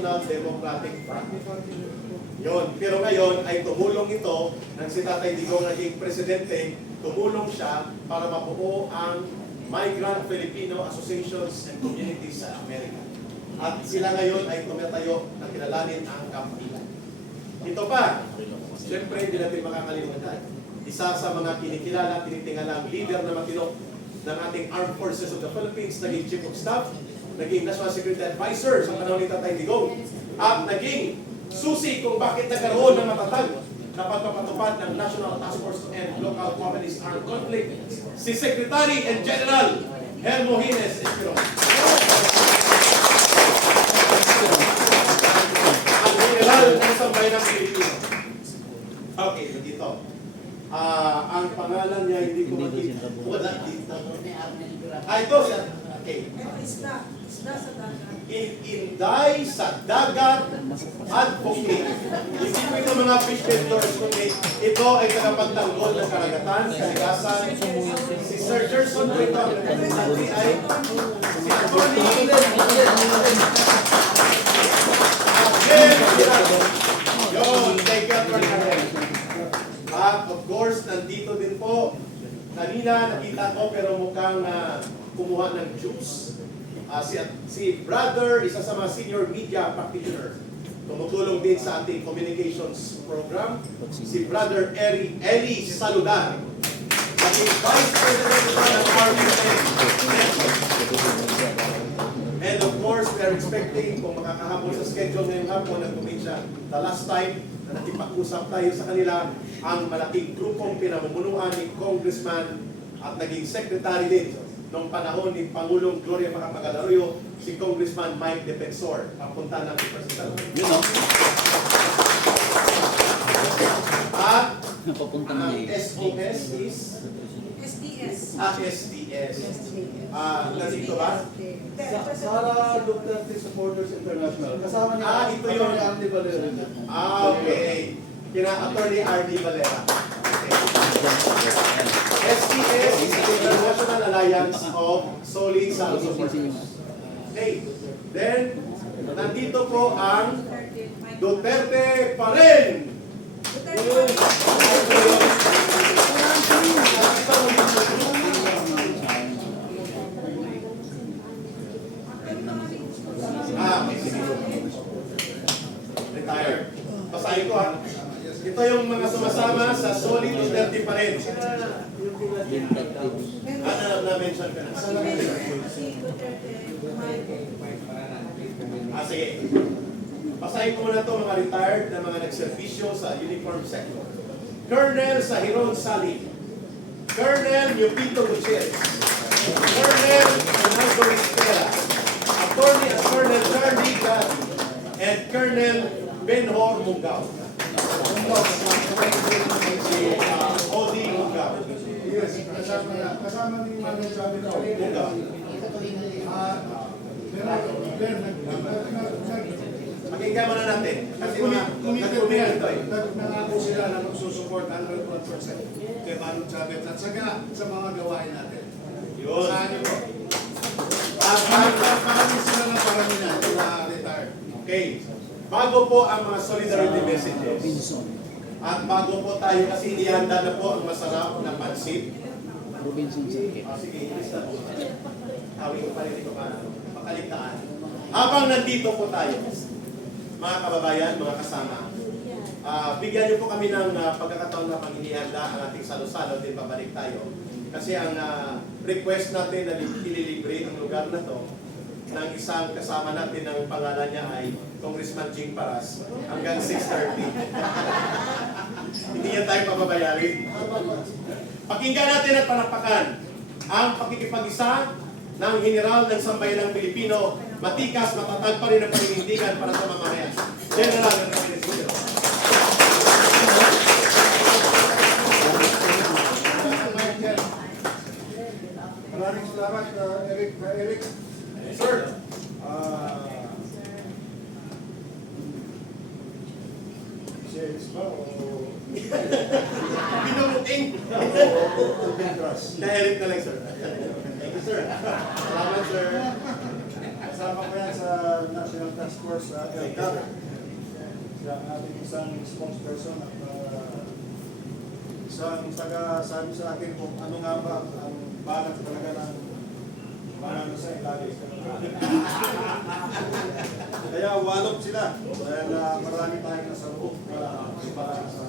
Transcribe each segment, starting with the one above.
National Democratic Front. Yun. Pero ngayon ay tumulong ito nang si Tatay Digong naging presidente, tumulong siya para mabuo ang Migrant Filipino Associations and Communities sa Amerika. At sila ngayon ay tumatayo na kilalanin ang Kampilan. Ito pa, siyempre hindi natin makakalimutan. Isa sa mga kinikilala, tinitingalang leader na matino ng ating Armed Forces of the Philippines, naging Chief of Staff, naging National Security Advisor sa panahon ni Tatay Digong, at naging susi kung bakit nagkaroon ng matatag na pagpapatupad ng National Task Force to End Local Communist Armed Conflict, si Secretary and General Hermogines Espiro. Ang General ng Sambayanang Pilipino. Okay, dito. Ang pangalan niya hindi ko makita. Wala dito. Ito siya. Okay. Isda sa dagat. Inday sa dagat advocate. Hindi ko ito mga fish vendors, kundi ito ay tagapagtanggol ng karagatan, kalikasan. Si Sir Gerson po ito. Ay si Atty. Yun, thank you, Atty. At of course, nandito din po. Kanina nakita ko pero mukhang kumuha ng juice. Si brother, isa sa mga senior media practitioner, tumutulong din sa ating communications program, si brother Eli Saludar, ating Vice President ng Army. And of course, we are expecting kung makakahabol sa schedule ngayong hapon ng probinsya, the last time na nakipag-usap tayo sa kanila, ang malaking grupong pinamumunuan ni Congressman at naging secretary din noong panahon ni Pangulong Gloria Macapagal-Arroyo, si Congressman Mike Defensor, papunta ng President. You know. At Napapunta ang na SOS is SDS. SDS. Nandito ba? Sara Duterte Supporters International. Kasama niya Ito yun. Andy Valera. Okay. Kina Attorney R.D. Valera. SDS is the International Alliance of Solid South Supporters. Okay. Then, nandito po ang Duterte pa rin. Retired. Basahin ko ha. Ito yung mga sumasama sa Solid Duterte pa rin. Na-mention ka na. Sige. Basahin ko muna ito mga retired na mga nagservisyo sa uniform sector. Colonel Sahiron Salim, Colonel Yupito Gutierrez, Colonel Fernando Estera, Attorney at Colonel Charlie Gadi, and Colonel Benhor Mungao. Si Odi Mungao. Yes, kasama ni Mami Sabi ko. Mungao. Pakinggan muna natin. Kasi mga nag-comment ito eh. Nangako sila na magsusupport 100% kay Manong Chavez at saka sa mga gawain natin. Yun. Saan niyo po? Parami sila ng paramihan na retired. Okay. Bago po ang mga solidarity messages. At bago po tayo kasi inihanda na po ang masarap na pansit. Robinson Circuit. Sige, ilis na po. Tawin ko pa rin ito makaligtaan. Habang nandito po tayo, mga kababayan, mga kasama, bigyan niyo po kami ng pagkakataon na pag-inihanda ang ating salo-salo din pabalik tayo. Kasi ang request natin na ililibre ang lugar na to ng isang kasama natin ang pangalan niya ay Congressman Jing Paras hanggang 6:30. Hindi yan tayo pababayarin. Pakinggan natin at panapakan ang pakikipag-isa ng General ng Sambayanang Pilipino, matikas, matatag pa rin ang paninindigan para sa mamamayan. General ng Pilipino. Maraming salamat, Eric. Sir. Shares ba o Pinumuting. Petras? Na-edit na lang, sir. Thank you, sir. Salamat, sir. kasama ko yan sa National Task Force sa LCAP. Siya ang ating isang spokesperson at isang taga-sabi sa akin kung ano nga ba ang balance talaga ng manano sa ilalim. Kaya walog sila dahil marami tayong nasa loob para sa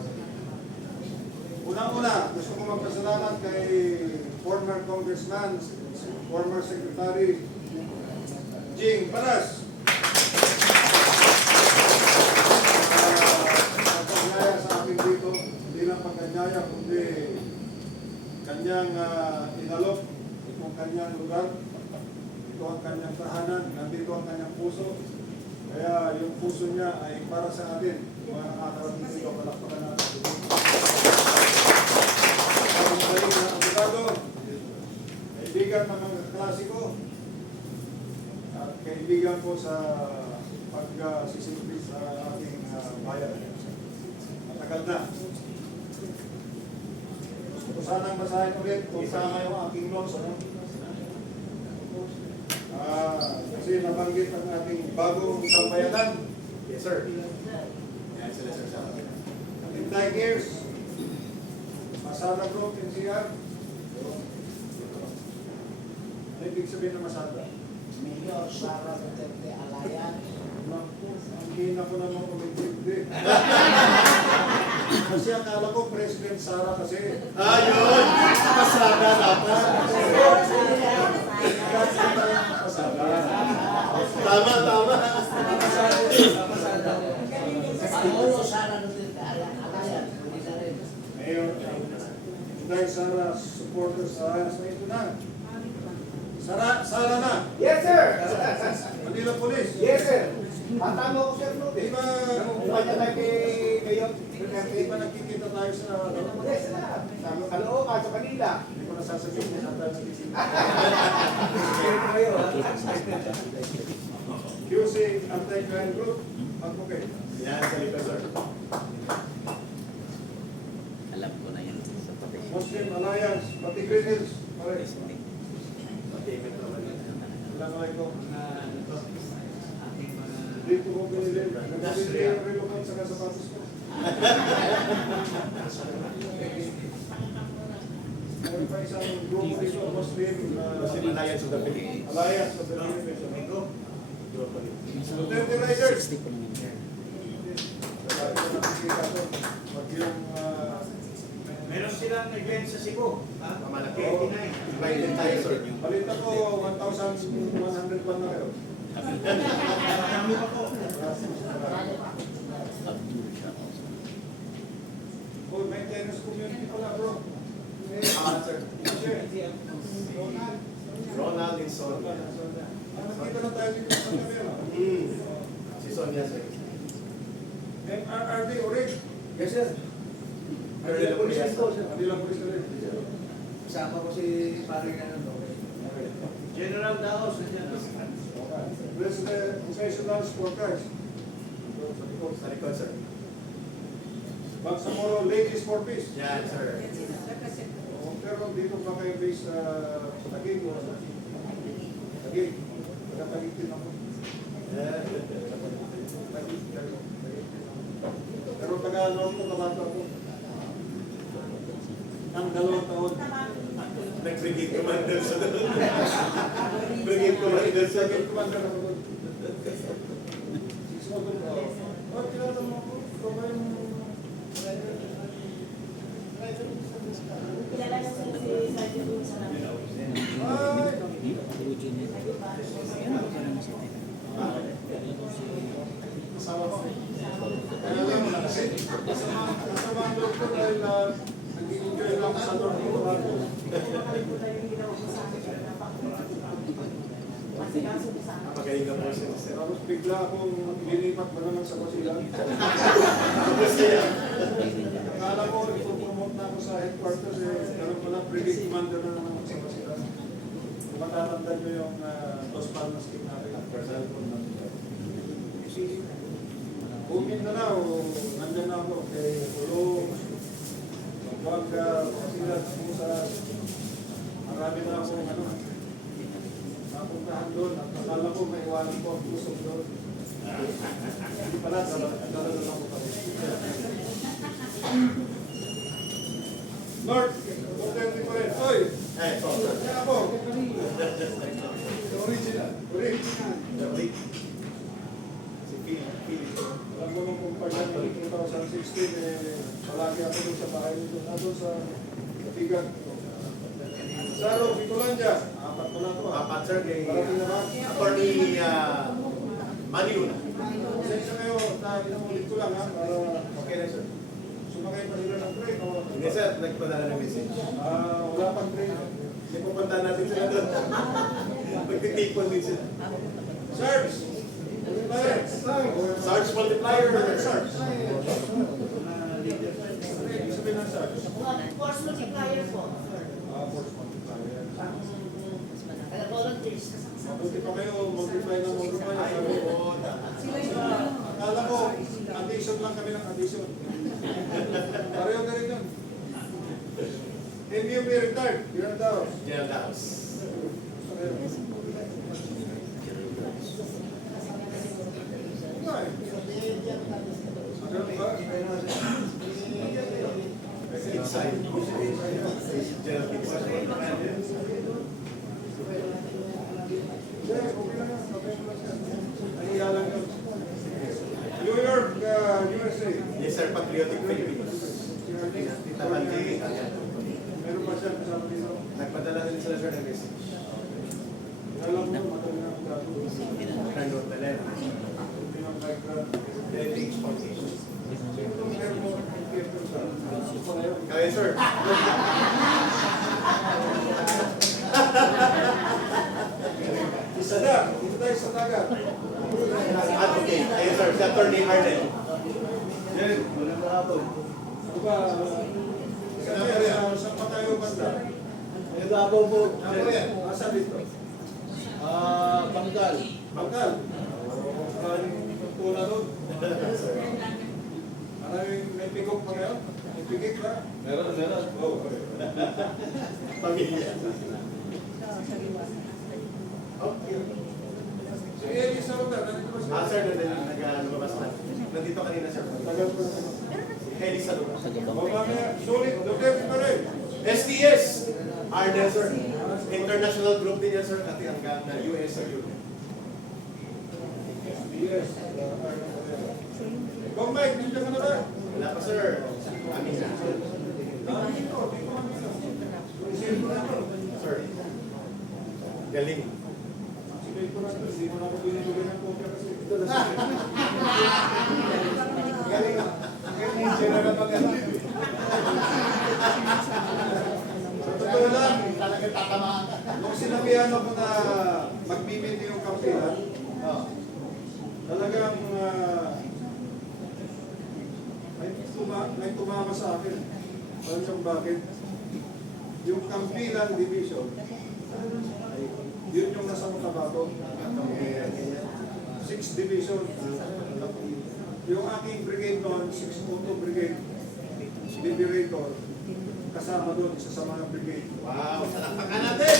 unang-una, gusto ko magpasalamat kay former congressman, former secretary Jing Paras. Pagkanyaya sa akin dito, hindi lang pagkanyaya, kundi kanyang inalok itong kanyang lugar, ito ang kanyang tahanan, nandito ang kanyang puso. Kaya yung puso niya ay para sa atin, mga nakakarating dito, palakpakan natin. Ang galing na abogado, kaibigan ng mga klasiko, at kaibigan ko sa pagsisilbi sa ating bayan. Matagal na. Gusto ko sanang basahin ulit kung sama yung aking notes. Kasi nabanggit ang ating bagong sambayanan. Yes, sir. Yan sila, sir. In 9 years, Masada Group, NCR. Ano ibig sabihin ng Masada? Mayor Sara Duterte Alayan. Hindi na ko naman kumintindi. Kasi akala ko President Sara kasi. Ayun! Pasada dapat. Tama, tama. Pangulo Sara Duterte Alayan. Pwede na rin. Mayor, dahil Sara supporters sa ayos na ito na. Sara na. Yes, sir. Manila Police. Yes, sir. Tama ko, sir, no? Di ba, Kanya tayo kayo. di ba nagkikita tayo sa Yes, sir. Sa Caloocan, sa Manila. Hindi ko nasasabihin kung saan tayo nagkikita. Kayo, ha? QC Anti-Crime Group, advocate. Yan sa likod, sir. Alam ko na yun. Muslim Alliance, Batigre Hills. Okay. Payment naman. Assalamualaikum. Dito ko pinili. Nagpapili yung relokan sa kasapatos ko. Meron pa isang grupo dito, Muslim Muslim Alliance of the Philippines. Alliance of the Philippines. Duterte Riders. 60 ko naman. Sabi ko nakikita ko. Pag yung Meron silang event sa Cebu. Malaki. Invite din tayo, sir. balita ko, 1,100 pa na kayo. Marami pa po. Oh, may tennis community pala, bro. Sir. Ronald and Sonia. Nakita na tayo dito sa kamera. Si Sonia, sir. MRRD, Orig. Yes, sir. Manila Police. Manila Police ulit. Kasama ko si Paring ano. General Daos. President, Professional Scorecards. Sa likod, sir. Bangsamoro, Ladies for Peace. Yan, sir. Pero dito ba kayo based sa Taguig o sa Taguig? Taga-Taguig din ako. Taguig. Pero taga-North ko nabato ako. Ang 2 taon. Nag-brigade commander sa Brigade commander sa Second commander ako doon. Oh, kilala mo ako. Ito ba yung... Kilala na sila si Sergio Gonzalo. Ay! Eugene. Yan ako na siya. Asawa ko. Kaya lang, kasi kasama ang loob ko dahil nag-enjoy lang sa North Cotabato. Nakalimutan yung ginawa ko sa akin. Kasi kaso sa akin. Magaling ka po, sir. Tapos bigla akong linipat ba naman sa Basilan. Akala ko, ipopromote na ako sa headquarters karoon pala brigade commander na naman ako sa Basilan. Kung matatandaan nyo yung Dos Palmas team natin. Personal po. Buming na na, nandyan na ako kay Ulong, Magwagga, Basilan, Musas. Marami na akong napuntahan doon at akala ko may iwanan ko ang pusok doon. Hindi pala, dala ko pa rin. North, content pa rin. Oy! Eh, so, sir. Kaya ako. Original. Original. Si Philip. Alam mo nung kumpanya ng 2016, palagi ako doon sa bahay nito. Doon sa Bigan. Saro, Bicolandia. Apat pa na ito. Apat, sir, kay Parating na ba? Attorney Manny Luna. Pasensya kayo, inuulit ko lang ha, para Okay na, sir. sumakay pa sila ng train. Hindi, sir, nagpadala ng message. Wala pang train. Hindi pupunta natin sila doon. Magtitipon din sila. Sarge! Multiplier! Sarge multiplier. Sarge! Ano ibig sabihin ng Sarge? Force multiplier po. Force multiplier. Kaya volunteers. Mabuti pa kayo, multiply ng multiply. Sabi ko, Sila yung akala ko, addition lang kami ng addition. Pareho na rin yun. MUP retired. Yun daw. General Daos. Inside. General New York, USA. Yes, sir, Patriotic Filipinos. Tita Banji, Meron pa siya kasama dito. nagpadala din sila, sir, ng message. Alam mo, matagal na ang gato. Nanood na lang. Pinang-background. Heritage Foundation. Meron mo, Kaya, sir. isa na, dito tayo sa dagat. Advocate. Ayun, sir, si Attorney Arlen. Jen, walang hapon. Ano ba, saan pa tayo banda? Ito ako po, Ako yan, asa dito? Bangkal. Bangkal. Maraming tula doon. Maraming may pigok pa kayo? May pigik ba? Meron. Oo. Pamilya. Si Eli Sauda, nandito ba siya? Ah, sir, nag-lumabas na. Nandito kanina, sir. Tagal ko na. Heli sa lugar. Mamaya, sulit, Duterte pa rin. STS! Arden, sir. International group din yan, sir. Kasi hanggang US or Europe. Yes. Kung Mike, dito ka na ba? Wala pa, sir. Amin na. Dito kami na. Sulisin ko na to. Sir. Galing. Sulisin ko na to. Hindi mo na ako binibigyan ng kopya kasi. Galing na. General Magana. Sa totoo lang, Talaga tatamaan ka. nung sinabihan ako na magbibindi yung kampihan, talagang may tumama sa akin. Alam niyo bakit? Yung Kampilan Division, yun yung nasa Cotabato. 6th Division. Yung aking brigade noon, 6th Auto Brigade, Liberator, kasama doon, isa sa mga brigade. Wow, salapakan natin!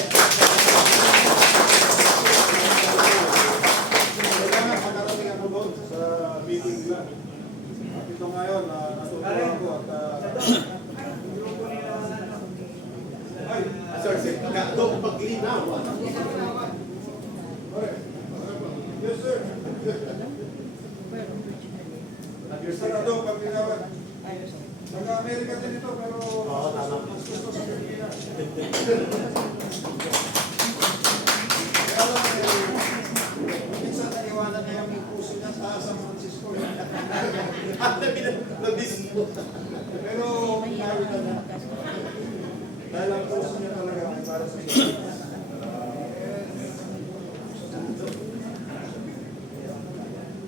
Kailangan makarating ako doon sa meeting nila. At ito ngayon, natutuwa ako at ay, Sir, itong paglinaw. yes sir. Senado, Pagkinawan. Nag-Amerika din ito, pero tama. mas gusto sa Pilipinas. Kaya lang, minsan naiwanan niya yung puso niya sa San Francisco. Nag-visit mo. Pero, dahil ang puso niya talaga ay para sa Pilipinas.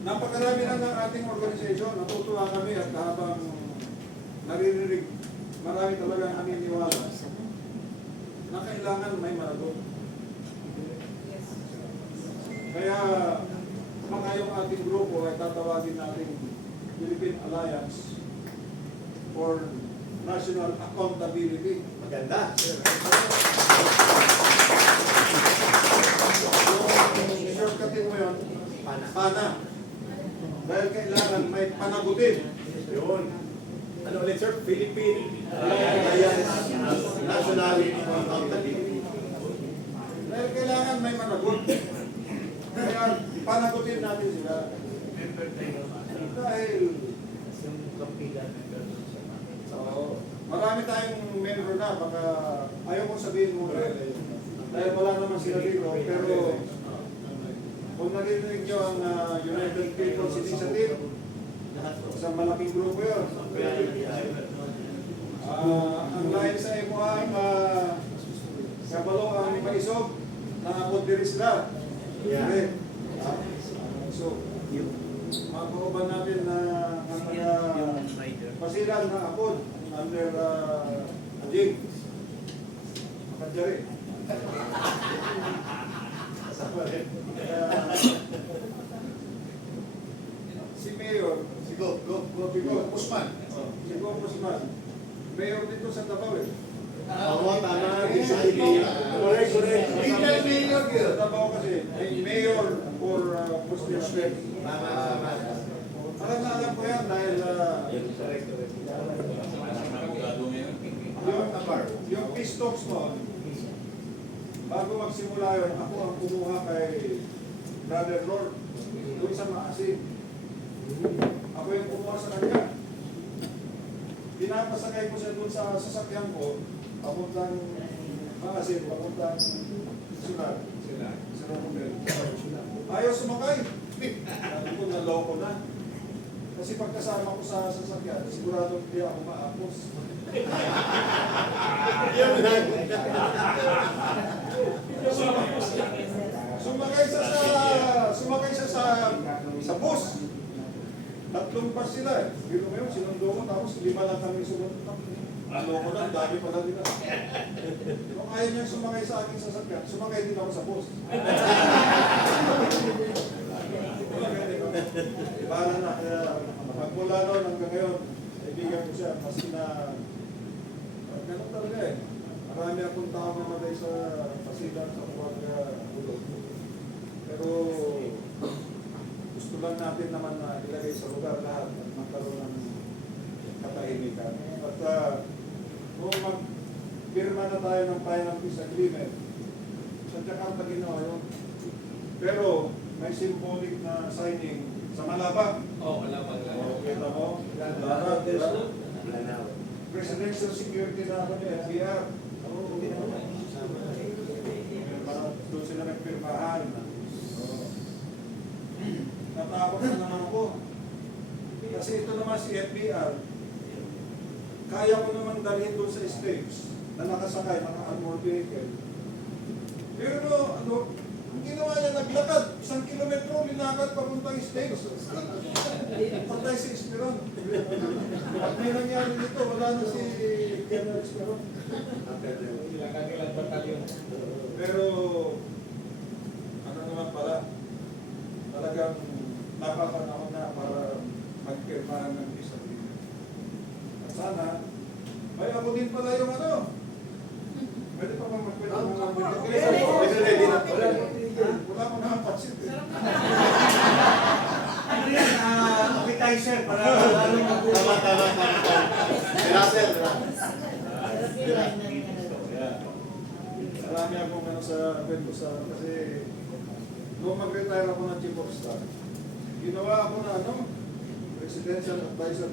Napakarami na ng ating organisasyon. Natutuwa kami at habang naririnig, marami talaga naniniwala na kailangan may marathon. Kaya mga yung ating grupo ay tatawagin natin Philippine Alliance for National Accountability. Maganda. pana. Dahil kailangan may panagutin. Yun. Ano ulit, sir? Philippine Alliance National Accountability. Dahil kailangan may managot. Kaya panagutin natin sila. Member tayo. Dahil Yung kapilan, member doon sa mga. marami tayong member na, baka ayaw ko sabihin mo dahil wala naman sila dito, pero kung narinig nyo ang United People's Initiative, isang malaking grupo yun. Ang lain sa MOA, Kabalo ang maisog, nakapod diri sila. Okay. So, makakauban natin na Human rider. pasilan na apod under Ajing. Makadjari. Si Mayor, Si Go, Usman. si Gong Guzman, Mayor dito sa Davao eh. Oo, tama. Correct. Legal mayor yun. Sa Davao kasi, may mayor for Muslim state. Tama. Alam na alam ko yan dahil yung peace talks mo, bago magsimula yun, ako ang kumuha kay Brother Lord doon sa Maasin. Ako yung kumuha sa kanya. Pinapasakay ko siya doon sa sasakyan ko, papuntang Maasin, papuntang Sulat. Ayaw sumakay. Sabi ko, naloko na. Kasi pagkasama ko sa sasakyan, sigurado hindi ako maapos. Sumakay siya sa bus. Tatlong pas sila eh. Pero ngayon, sinundo ko, tapos 5 lang kami sumunod. Ano ko na, dami pala nila. Kung ayaw niya sumakay sa aking sasakyan, sumakay din ako sa bus. Para na, kaya magmula noon hanggang ngayon, kaibigan ko siya, kasi na, ganun talaga eh. Marami akong tao namatay sa pasilan sa huwag ulog. Pero gusto lang natin naman na ilagay sa lugar lahat at magkaroon ng katahimikan. At kung magpirma na tayo ng final peace agreement, sa Jakarta ginawa yun. Pero may symbolic na signing sa Malabang. Kita mo? Malabang. Presidential security na ako ni FBR. Doon sila nagpirmahan. Natakot na naman ako. Kasi ito naman si FBR, kaya ko naman dalhin doon sa stage na nakasakay, naka-armor vehicle. Pero ano, ang ginawa niya, naglakad, 1 kilometro, linakad papuntang stage. Patay si Esperon. At may nangyari dito, wala na si General Esperon. Pero, ano naman pala, talagang napapanahon na para magpirmahan ng peace agreement. At sana, may ako din pala yung ano, pwede pa bang magpirmahan ng peace agreement? Wala ko naman pansin. Ano yan? Appetizer para lalo mag-uwi. Tama. Si Russell. Marami akong ano sa kwento sa, kasi nung mag-retire ako ng Chief of Staff, ginawa ako na ano, Presidential Advisor